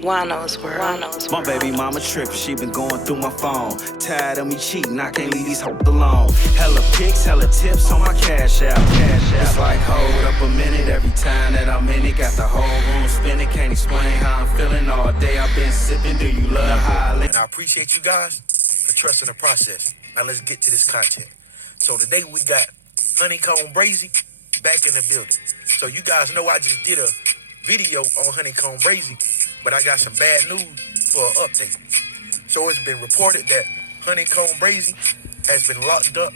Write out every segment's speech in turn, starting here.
Juan-o's world. My baby mama trippin', she been going through my phone. Tired of me cheating, I can't leave these hoes alone. Hella pics, hella tips on my cash app. It's like, hold up a minute every time that I'm in it. Got the whole room spinning, can't explain how I'm feeling all day. I've been sipping, do you love how I live? And I appreciate you guys for trusting the process. Now let's get to this content. So today we got Honeykomb Brazy back in the building. So you guys know I just did a video on Honeykomb Brazy, but I got some bad news for an update. So it's been reported that Honeykomb Brazy has been locked up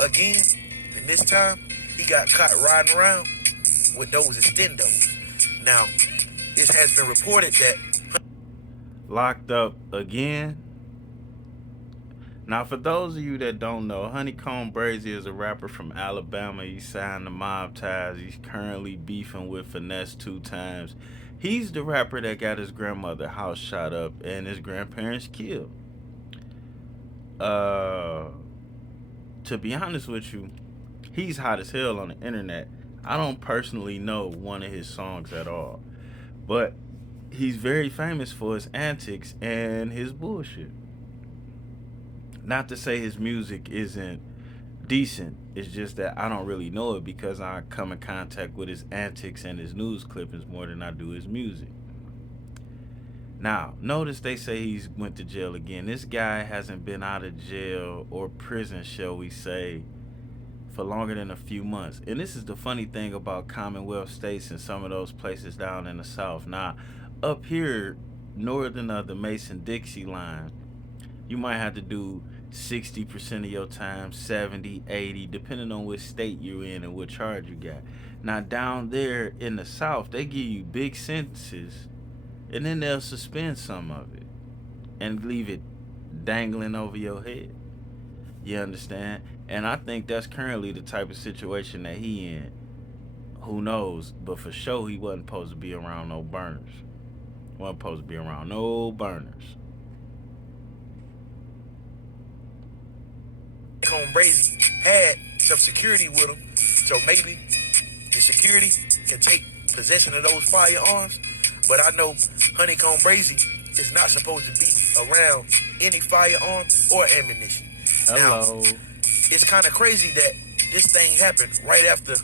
again, and this time he got caught riding around with those extendos. Now, it has been reported that locked up again. Now, for those of you that don't know, Honeykomb Brazy is a rapper from Alabama. He signed to Mob Ties. He's currently beefing with Finesse 2 times. He's the rapper that got his grandmother's house shot up and his grandparents killed. To be honest with you, he's hot as hell on the internet. I don't personally know one of his songs at all, but he's very famous for his antics and his bullshit. Not to say his music isn't decent, it's just that I don't really know it because I come in contact with his antics and his news clippings more than I do his music. Now, notice they say he's went to jail again. This guy hasn't been out of jail or prison, shall we say, for longer than a few months. And this is the funny thing about Commonwealth states and some of those places down in the South. Now, up here, northern of the Mason-Dixie line, you might have to do 60% of your time, 70, 80, depending on which state you're in and what charge you got. Now, down there in the South, they give you big sentences, and then they'll suspend some of it and leave it dangling over your head. You understand? And I think that's currently the type of situation that he in. Who knows? But for sure, he wasn't supposed to be around no burners. Wasn't supposed to be around no burners. Honeykomb Brazy had some security with him, so maybe the security can take possession of those firearms. But I know Honeykomb Brazy is not supposed to be around any firearm or ammunition. Hello. Now, it's kind of crazy that this thing happened right after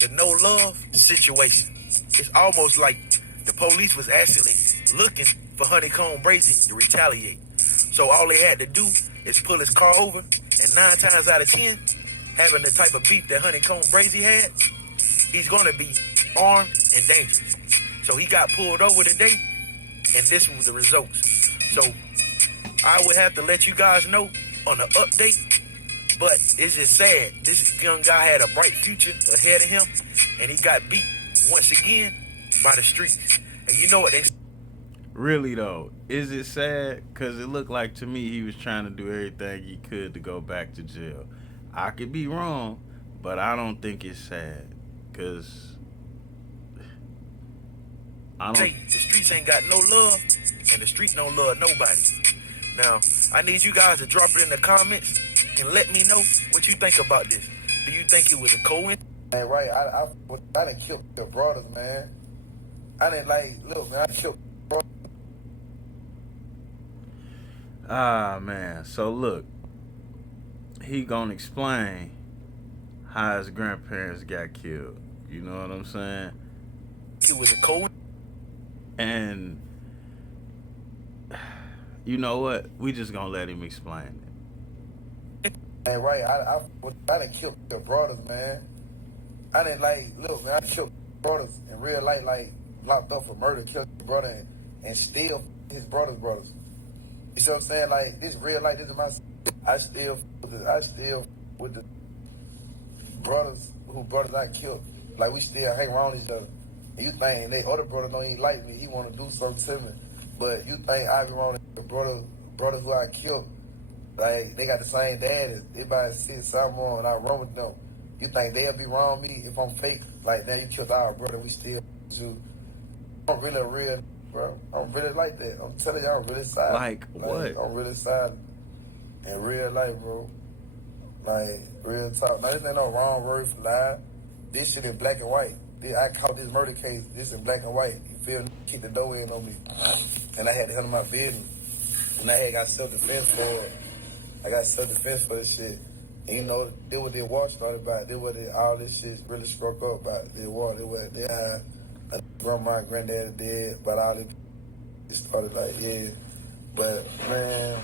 the no love situation. It's almost like the police was actually looking for Honeykomb Brazy to retaliate. So all they had to do is pull his car over, and 9 times out of 10, having the type of beef that Honeykomb Brazy had, he's gonna be armed and dangerous. So he got pulled over today, and this was the results. So I would have to let you guys know on the update, but it's just sad. This young guy had a bright future ahead of him, and he got beat once again by the streets. And you know what they Really though, is it sad? Because it looked like to me he was trying to do everything he could to go back to jail. I could be wrong, but I don't think it's sad. Because I don't. the streets ain't got no love, and the street don't love nobody. Now, I need you guys to drop it in the comments and let me know what you think about this. Do you think it was a coincidence? Man, right, I done killed the brothers, man. I didn't look, man, I killed brothers. Ah, man. So look, he gonna explain how his grandparents got killed. You know what I'm saying? It was a coincidence. And you know what? We just gonna let him explain it. Man, right, I done killed the brothers, man. I didn't look, man, I killed brothers in real life, locked up for murder, killed the brother and steal his brother's brothers. You see what I'm saying? This real life, this is my. I still with the brothers I killed. We still hang around each other. And you think they other brother don't even like me? He want to do something to me, but you think I be around the brothers who I killed? They got the same dad as everybody sits something on, and I run with them. You think they'll be around me if I'm fake? Now you killed our brother, we still do. I'm really real. Bro, I'm really like that. I'm telling you, I'm really sad. Like what? I'm really sad in real life, bro. Real talk. Now, this ain't no wrong word for lie. This shit is black and white. I caught this murder case. This in black and white. You feel me? Kicked the door in on me, and I had to handle my business. And I had got self defense for it. I got self defense for this shit. And you know, did what they war started about. Did what all this shit really struck up about. They war. They what they had. Grandma and granddaddy did, but all it started like yeah. But man,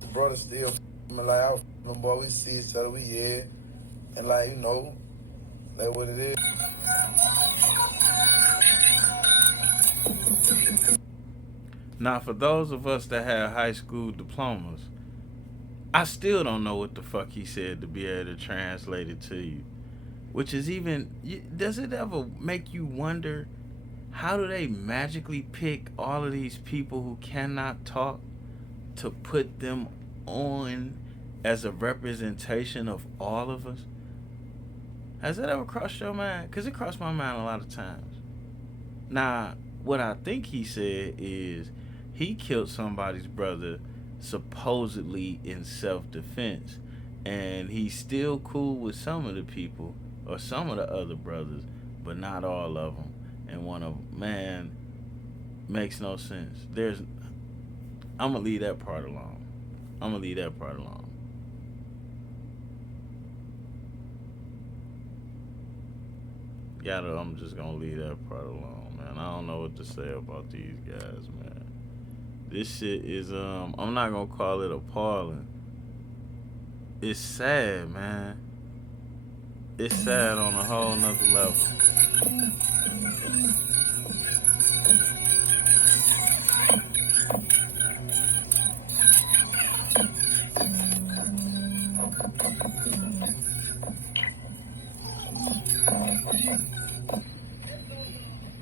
the brother still like I was boy. We see each other. We yeah, and like you know, that's what it is. Now, for those of us that have high school diplomas, I still don't know what the fuck he said to be able to translate it to you. Which is even, does it ever make you wonder how do they magically pick all of these people who cannot talk to put them on as a representation of all of us? Has that ever crossed your mind? Because it crossed my mind a lot of times. Now, what I think he said is he killed somebody's brother supposedly in self defense. And he's still cool with some of the people or some of the other brothers, but not all of them. And one of them, man, makes no sense. I'm going to leave that part alone. I'm going to leave that part alone. I'm just gonna leave that part alone, man. I don't know what to say about these guys, man. This shit is I'm not gonna call it appalling. It's sad, man. It's sad on a whole nother level.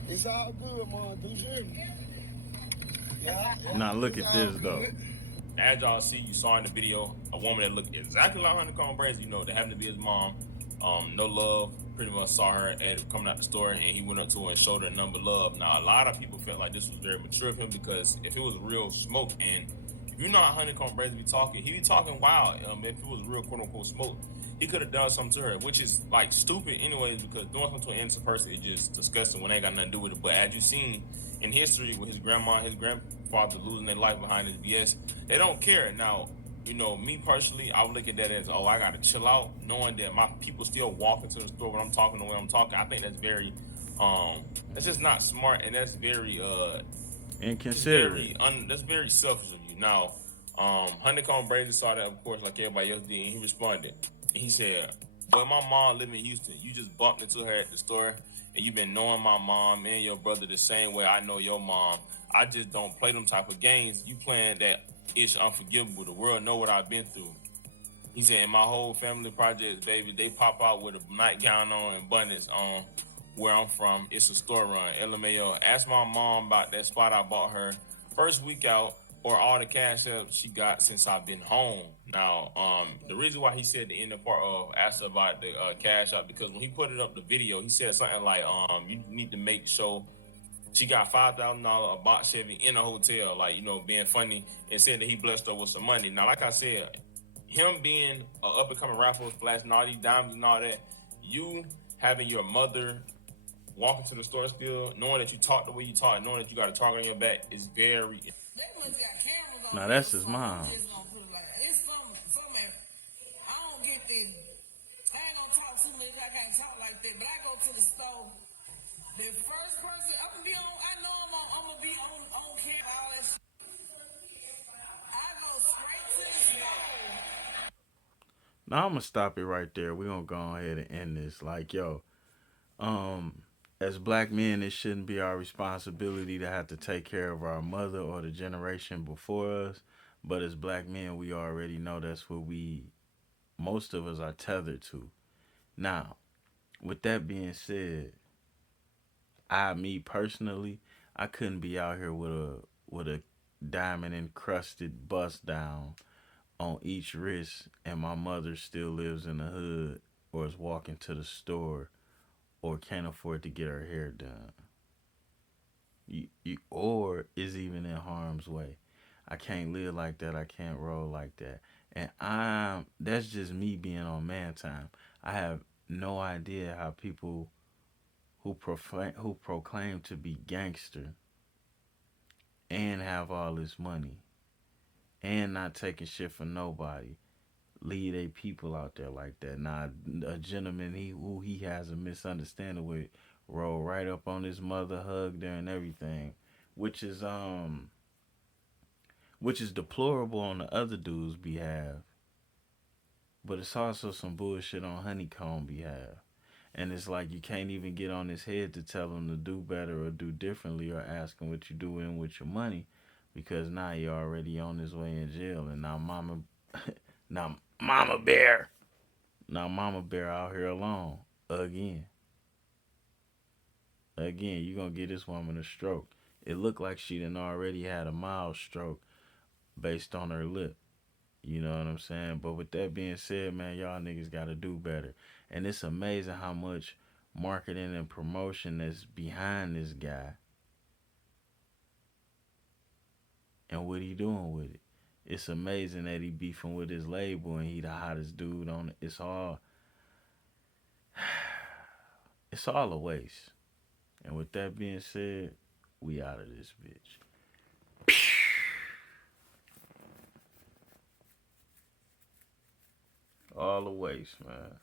It's all good, man. Do you? Yeah. Now look at this though. As y'all see, you saw in the video a woman that looked exactly like Honeykomb Brazy. You know, that happened to be his mom. No love. Pretty much saw her at coming out the store, and he went up to her and showed her a number of love. Now, a lot of people felt like this was very mature of him because if it was real smoke, and if you know how Honeykomb Brazy be talking, he be talking wild. If it was real quote unquote smoke, he could have done something to her, which is like stupid anyways because doing something to an innocent person is just disgusting when they ain't got nothing to do with it. But as you've seen in history with his grandma, his grandfather losing their life behind his BS, they don't care. Now, you know, me personally, I would look at that as, oh, I gotta chill out, knowing that my people still walk into the store when I'm talking the way I'm talking. I think that's very, that's just not smart, and that's very, Inconsiderate. that's very selfish of you. Now, Honeykomb Brazy saw that, of course, like everybody else did, and he responded. He said, "Well, my mom live in Houston. You just bumped into her at the store, and you've been knowing my mom and your brother the same way I know your mom. I just don't play them type of games. You playing that it's unforgivable. The world know what I've been through." He said, "In my whole family projects, baby, they pop out with a nightgown on and buttons on. Where I'm from, it's a store run. LMAO. Ask my mom about that spot I bought her first week out, or all the cash ups she got since I've been home." Now, the reason why he said the end of part of asked about the cash up because when he put it up the video, he said something like, "You need to make sure." She got $5,000 a box Chevy in a hotel, like, you know, being funny, and said that he blessed her with some money. Now, like I said, him being an up and coming rapper, flashing all these diamonds and all that, you having your mother walking to the store still, knowing that you talk the way you talk, knowing that you got a target on your back is very. Now that's his mom. It's some, I don't get this. I ain't gonna talk too much. I can't talk like that. But I go to the store. The first person I'm gonna be on, I know I'm gonna be on camera. All that shit. I go straight to the store. Now I'm gonna stop it right there. We're gonna go ahead and end this. Like, yo, as black men, it shouldn't be our responsibility to have to take care of our mother or the generation before us. But as black men, we already know that's what most of us are tethered to. Now, with that being said, me personally, I couldn't be out here with a diamond encrusted bust down on each wrist, and my mother still lives in the hood, or is walking to the store, or can't afford to get her hair done, or is even in harm's way. I can't live like that. I can't roll like that. And that's just me being on man time. I have no idea how people who proclaim to be gangster and have all this money and not taking shit from nobody, leave they people out there like that. Now, a gentleman who he has a misunderstanding with rolled right up on his mother, hugged her, and everything, which is deplorable on the other dude's behalf, but it's also some bullshit on Honeykomb behalf. And it's like you can't even get on his head to tell him to do better or do differently or ask him what you doing with your money, because now he already on his way in jail, and now now Mama Bear, now Mama Bear out here alone again. Again, you gonna give this woman a stroke. It looked like she done already had a mild stroke based on her lip. You know what I'm saying? But with that being said, man, y'all niggas gotta do better. And it's amazing how much marketing and promotion is behind this guy and what he doing with it. It's amazing that he beefing with his label and he the hottest dude on it. It's all a waste. And with that being said, we out of this bitch. All a waste, man.